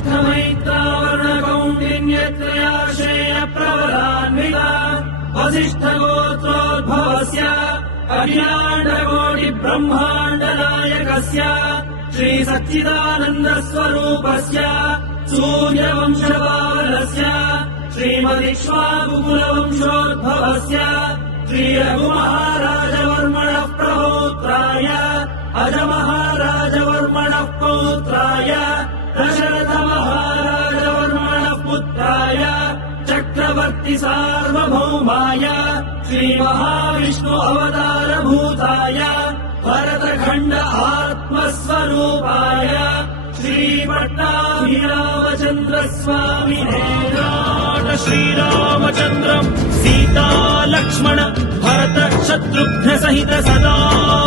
वसिष्ठमैत्रावरुणकौण्डिन्यत्रयाश्रेय प्रबलान्विता वसिष्ठगोत्रोद्भवस्य अखिलाण्डकोटिब्रह्माण्डनायकस्य श्रीसच्चिदानन्दस्वरूपस्य सूर्यवंशपावनस्य श्रीमदिक्ष्वाकुकुलवंशोद्भवस्य श्रीरघुमहाराजवर्मणः प्रपौत्राय अजमहाराजवर्मणः पौत्राय दशरथमहाराजवर्मणः पुत्राय चक्रवर्ति सार्वभौमाय श्रीमहाविष्णु अवतारभूताय भरतखण्ड आत्मस्वरूपाय श्रीपट्टाभिरामचन्द्रस्वामिने श्रीरामचन्द्रम् सीता लक्ष्मण भरत शत्रुघ्न सहित सदा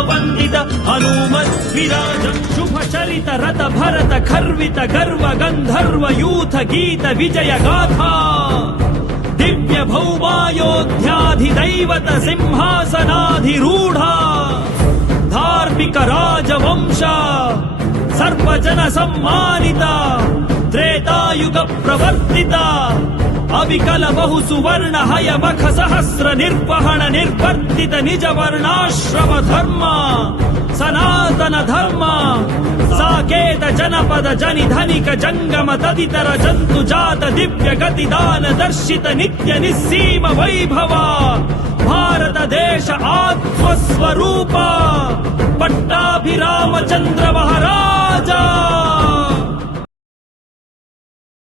वन्दित हनुमद्विराजम् शुभचरित रत भरत खर्वित गर्व गन्धर्व यूथ गीत विजय गाथा दिव्य भौमायोध्याधिदैवत सिंहासनाधिरूढा धार्मिक राजवंश सर्वजन सम्मानिता त्रेतायुग प्रवर्तिता अविकल बहु सुवर्ण हय मख सहस्र निर्वहण निर्वर्तित निज वर्णाश्रम धर्म सनातन धर्म साकेत जनपद जनि धनिक जंगम तदितर जंतु जात दिव्य गति दान दर्शित नित्य निस्सीम वैभव भारत देश आत्मस्वरूप पट्टाभिरामचंद्र महाराज